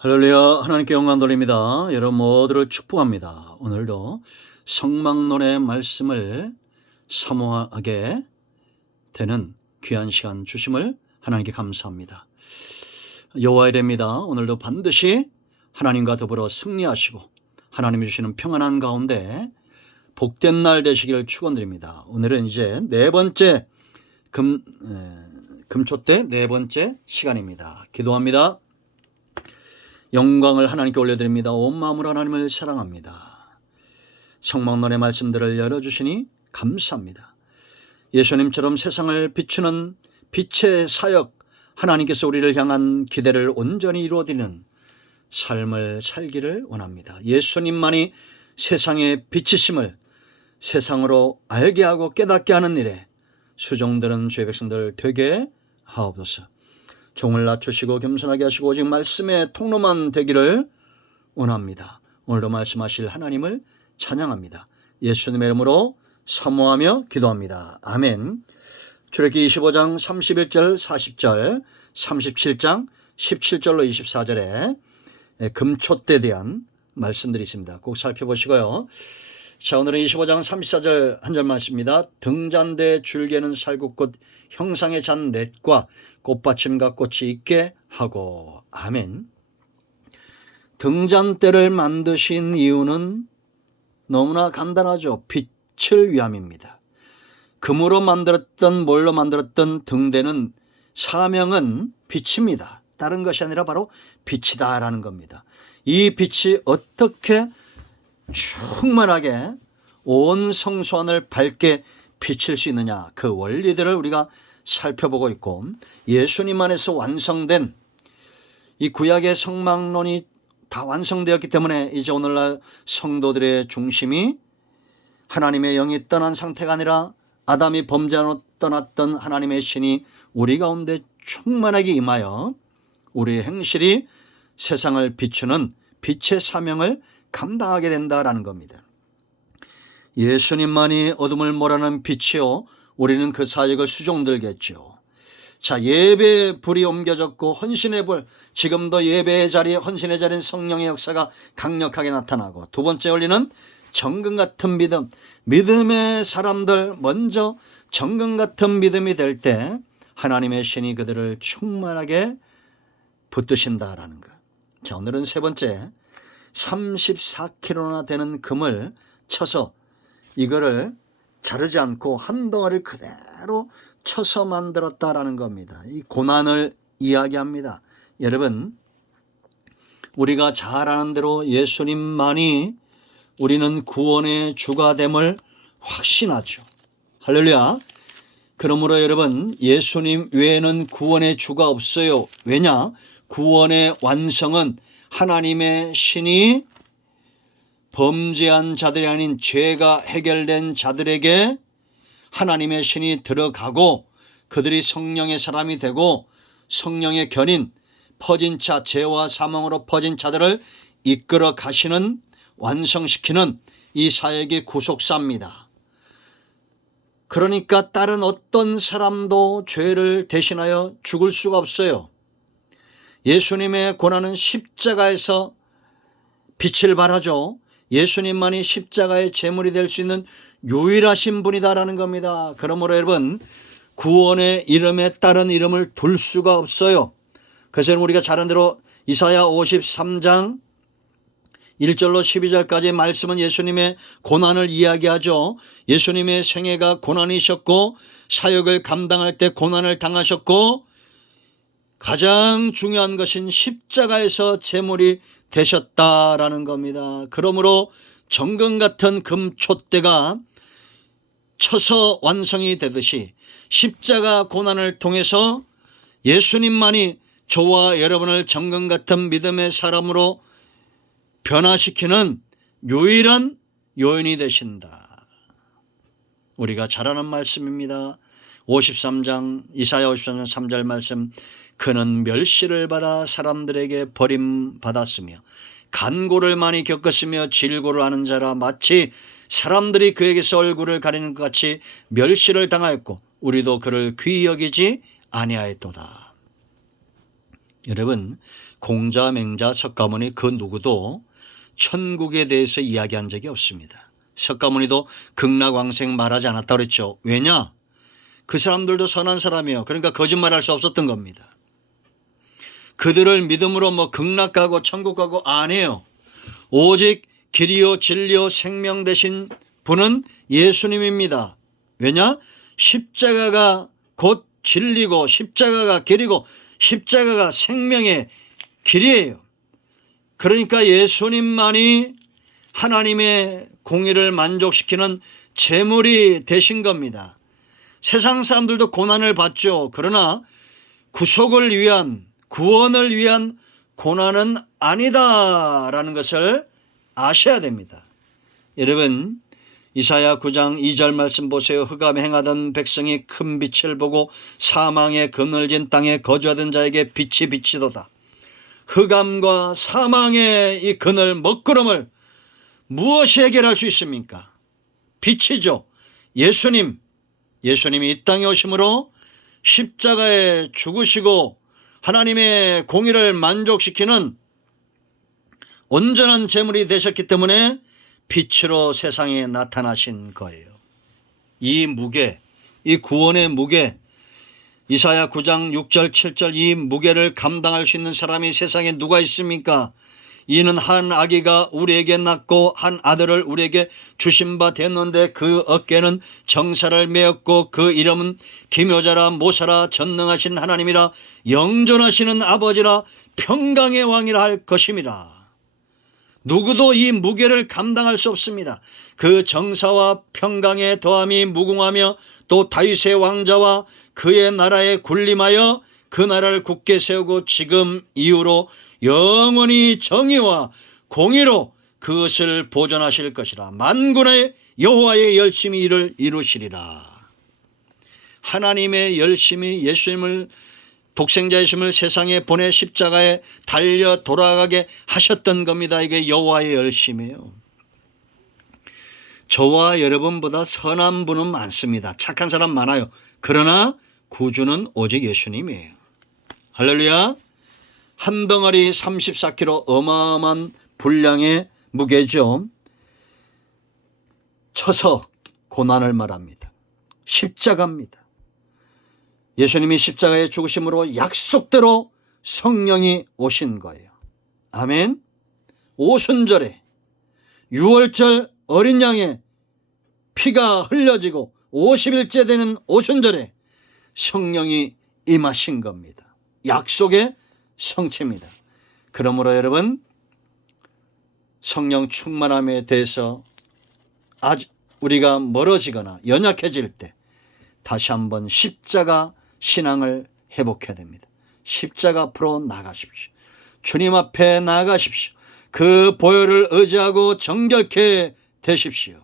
할렐루야. 하나님께 영광 돌립니다. 여러분 모두를 축복합니다. 오늘도 성막론의 말씀을 사모하게 되는 귀한 시간 주심을 하나님께 감사합니다. 여호와의 일입니다. 오늘도 반드시 하나님과 더불어 승리하시고 하나님이 주시는 평안한 가운데 복된 날 되시기를 축원드립니다. 오늘은 이제 네 번째 금초 때 네 번째 시간입니다. 기도합니다. 영광을 하나님께 올려드립니다. 온 마음으로 하나님을 사랑합니다. 성막론의 말씀들을 열어주시니 감사합니다. 예수님처럼 세상을 비추는 빛의 사역, 하나님께서 우리를 향한 기대를 온전히 이루어드리는 삶을 살기를 원합니다. 예수님만이 세상의 빛이심을 세상으로 알게 하고 깨닫게 하는 일에 수종들은 주의 백성들 되게 하옵소서. 종을 낮추시고 겸손하게 하시고 오직 말씀의 통로만 되기를 원합니다. 오늘도 말씀하실 하나님을 찬양합니다. 예수님의 이름으로 사모하며 기도합니다. 아멘. 출애굽기 25장 31절 40절 37장 17절로 24절에 금촛대에 대한 말씀들이 있습니다. 꼭 살펴보시고요. 자, 오늘은 25장 34절 한 절 말씀입니다. 등잔대 줄기에는 살구꽃 형상의 잔 넷과 꽃받침과 꽃이 있게 하고. 아멘. 등잔대를 만드신 이유는 너무나 간단하죠. 빛을 위함입니다. 금으로 만들었던 뭘로 만들었던 등대는 사명은 빛입니다. 다른 것이 아니라 바로 빛이다라는 겁니다. 이 빛이 어떻게 충만하게 온 성소안을 밝게 비칠 수 있느냐, 그 원리들을 우리가 살펴보고 있고, 예수님 안에서 완성된 이 구약의 성막론이 다 완성되었기 때문에 이제 오늘날 성도들의 중심이 하나님의 영이 떠난 상태가 아니라 아담이 범죄로 떠났던 하나님의 신이 우리 가운데 충만하게 임하여 우리의 행실이 세상을 비추는 빛의 사명을 감당하게 된다라는 겁니다. 예수님만이 어둠을 몰아내는 빛이요, 우리는 그 사역을 수종들겠죠. 자, 예배의 불이 옮겨졌고 헌신의 불, 지금도 예배의 자리에 헌신의 자리인 성령의 역사가 강력하게 나타나고, 두 번째 원리는 정금 같은 믿음, 믿음의 사람들 먼저 정금 같은 믿음이 될 때 하나님의 신이 그들을 충만하게 붙드신다라는 것. 자, 오늘은 세 번째, 34kg나 되는 금을 쳐서 이거를 자르지 않고 한 덩어리를 그대로 쳐서 만들었다라는 겁니다. 이 고난을 이야기합니다. 여러분, 우리가 잘 아는 대로 예수님만이 우리는 구원의 주가 됨을 확신하죠. 할렐루야. 그러므로 여러분, 예수님 외에는 구원의 주가 없어요. 왜냐? 구원의 완성은 하나님의 신이 범죄한 자들이 아닌 죄가 해결된 자들에게 하나님의 신이 들어가고 그들이 성령의 사람이 되고 성령의 견인, 퍼진 자, 죄와 사망으로 퍼진 자들을 이끌어 가시는, 완성시키는 이 사역의 구속사입니다. 그러니까 다른 어떤 사람도 죄를 대신하여 죽을 수가 없어요. 예수님의 고난은 십자가에서 빛을 발하죠. 예수님만이 십자가의 제물이 될 수 있는 유일하신 분이다라는 겁니다. 그러므로 여러분, 구원의 이름에 다른 이름을 둘 수가 없어요. 그래서 우리가 잘 아는 대로 이사야 53장 1절로 12절까지 말씀은 예수님의 고난을 이야기하죠. 예수님의 생애가 고난이셨고 사역을 감당할 때 고난을 당하셨고 가장 중요한 것은 십자가에서 제물이 되셨다라는 겁니다. 그러므로 정금 같은 금촛대가 쳐서 완성이 되듯이 십자가 고난을 통해서 예수님만이 저와 여러분을 정금 같은 믿음의 사람으로 변화시키는 유일한 요인이 되신다. 우리가 잘 아는 말씀입니다. 53장 이사야 53장 3절 말씀, 그는 멸시를 받아 사람들에게 버림받았으며 간고를 많이 겪었으며 질고를 하는 자라 마치 사람들이 그에게서 얼굴을 가리는 것 같이 멸시를 당하였고 우리도 그를 귀히 여기지 아니하였도다. 여러분, 공자, 맹자, 석가모니 그 누구도 천국에 대해서 이야기한 적이 없습니다. 석가모니도 극락왕생 말하지 않았다고 그랬죠. 왜냐? 그 사람들도 선한 사람이에요. 그러니까 거짓말할 수 없었던 겁니다. 그들을 믿음으로 뭐 극락 가고 천국 가고 안 해요. 오직 길이요 진리요 생명 되신 분은 예수님입니다. 왜냐? 십자가가 곧 진리고 십자가가 길이고 십자가가 생명의 길이에요. 그러니까 예수님만이 하나님의 공의를 만족시키는 제물이 되신 겁니다. 세상 사람들도 고난을 받죠. 그러나 구속을 위한, 구원을 위한 고난은 아니다라는 것을 아셔야 됩니다. 여러분, 이사야 9장 2절 말씀 보세요. 흑암에 행하던 백성이 큰 빛을 보고 사망의 그늘진 땅에 거주하던 자에게 빛이 비치도다. 흑암과 사망의 이 그늘 먹구름을 무엇이 해결할 수 있습니까? 빛이죠. 예수님이 이 땅에 오심으로 십자가에 죽으시고 하나님의 공의를 만족시키는 온전한 제물이 되셨기 때문에 빛으로 세상에 나타나신 거예요. 이 무게, 이 구원의 무게, 이사야 9장 6절 7절 이 무게를 감당할 수 있는 사람이 세상에 누가 있습니까? 이는 한 아기가 우리에게 낳고 한 아들을 우리에게 주신 바 됐는데 그 어깨는 정사를 메었고 그 이름은 기묘자라 모사라 전능하신 하나님이라 영존하시는 아버지라 평강의 왕이라 할 것임이라. 누구도 이 무게를 감당할 수 없습니다. 그 정사와 평강의 더함이 무궁하며 또 다윗의 왕자와 그의 나라에 군림하여 그 나라를 굳게 세우고 지금 이후로 영원히 정의와 공의로 그것을 보존하실 것이라. 만군의 여호와의 열심히 이를 이루시리라. 하나님의 열심히 예수님을 독생자 예수님을 세상에 보내 십자가에 달려 돌아가게 하셨던 겁니다. 이게 여호와의 열심이에요. 저와 여러분보다 선한 분은 많습니다. 착한 사람 많아요. 그러나 구주는 오직 예수님이에요. 할렐루야. 한 덩어리 34kg 어마어마한 분량의 무게죠. 쳐서 고난을 말합니다. 십자가입니다. 예수님이 십자가에 죽으심으로 약속대로 성령이 오신 거예요. 아멘. 오순절에 6월절 어린 양의 피가 흘려지고 50일째 되는 오순절에 성령이 임하신 겁니다. 약속의 성취입니다. 그러므로 여러분, 성령 충만함에 대해서 아직 우리가 멀어지거나 연약해질 때 다시 한번 십자가 신앙을 회복해야 됩니다. 십자가 앞으로 나가십시오. 주님 앞에 나가십시오. 그 보혈을 의지하고 정결케 되십시오.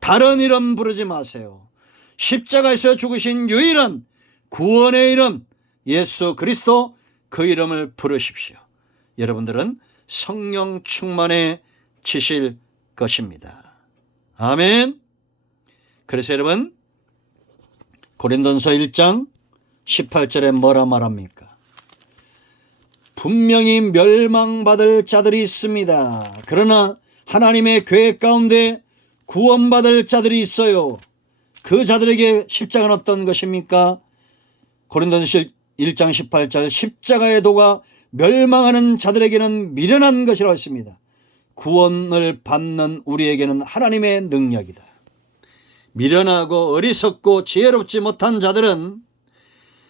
다른 이름 부르지 마세요. 십자가에서 죽으신 유일한 구원의 이름 예수 그리스도, 그 이름을 부르십시오. 여러분들은 성령 충만해지실 것입니다. 아멘. 그래서 여러분, 고린도전서 1장 18절에 뭐라 말합니까? 분명히 멸망받을 자들이 있습니다. 그러나 하나님의 계획 가운데 구원받을 자들이 있어요. 그 자들에게 십자가는 어떤 것입니까? 고린도전서 1장 18절 십자가의 도가 멸망하는 자들에게는 미련한 것이라고 했습니다. 구원을 받는 우리에게는 하나님의 능력이다. 미련하고 어리석고 지혜롭지 못한 자들은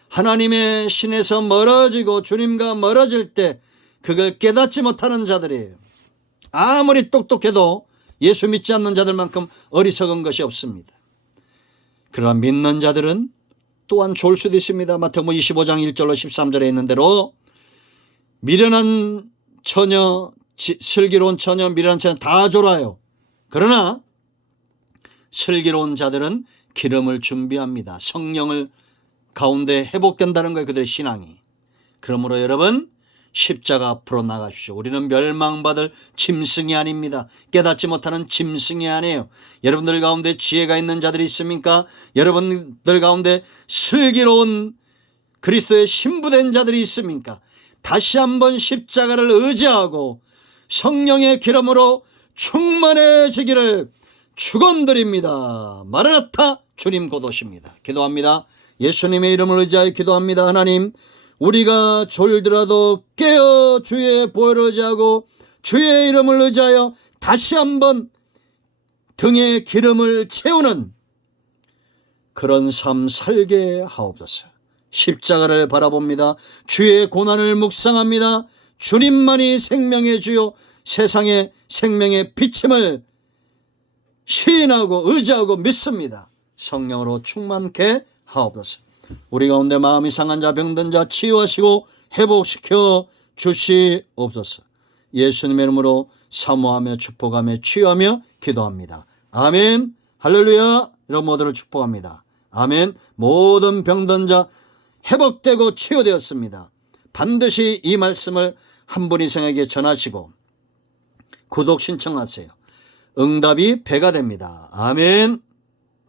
하나님의 신에서 멀어지고 주님과 멀어질 때 그걸 깨닫지 못하는 자들이에요. 아무리 똑똑해도 예수 믿지 않는 자들만큼 어리석은 것이 없습니다. 그러나 믿는 자들은 또한 좋을 수도 있습니다. 마태복음 25장 1절로 13절에 있는 대로 미련한 처녀, 슬기로운 처녀, 미련한 처녀 다 졸아요. 그러나 슬기로운 자들은 기름을 준비합니다. 성령을 가운데 회복된다는 거예요. 그들의 신앙이. 그러므로 여러분, 십자가 앞으로 나가십시오. 우리는 멸망받을 짐승이 아닙니다. 깨닫지 못하는 짐승이 아니에요. 여러분들 가운데 지혜가 있는 자들이 있습니까? 여러분들 가운데 슬기로운 그리스도의 신부된 자들이 있습니까? 다시 한번 십자가를 의지하고 성령의 기름으로 충만해지기를 축원드립니다. 마라나타, 주님 곧 오십니다. 기도합니다. 예수님의 이름을 의지하여 기도합니다. 하나님, 우리가 졸더라도 깨어 주의 보혈을 의지하고 주의 이름을 의지하여 다시 한번 등에 기름을 채우는 그런 삶 살게 하옵소서. 십자가를 바라봅니다. 주의 고난을 묵상합니다. 주님만이 생명의 주요 세상의 생명의 비침을 시인하고 의지하고 믿습니다. 성령으로 충만케 하옵소서. 우리 가운데 마음이 상한 자 병든 자 치유하시고 회복시켜 주시옵소서. 예수님의 이름으로 사모하며 축복하며 치유하며 기도합니다. 아멘. 할렐루야. 이런 모두를 축복합니다. 아멘. 모든 병든 자 회복되고 치유되었습니다. 반드시 이 말씀을 한 분 이상에게 전하시고 구독 신청하세요. 응답이 배가 됩니다. 아멘.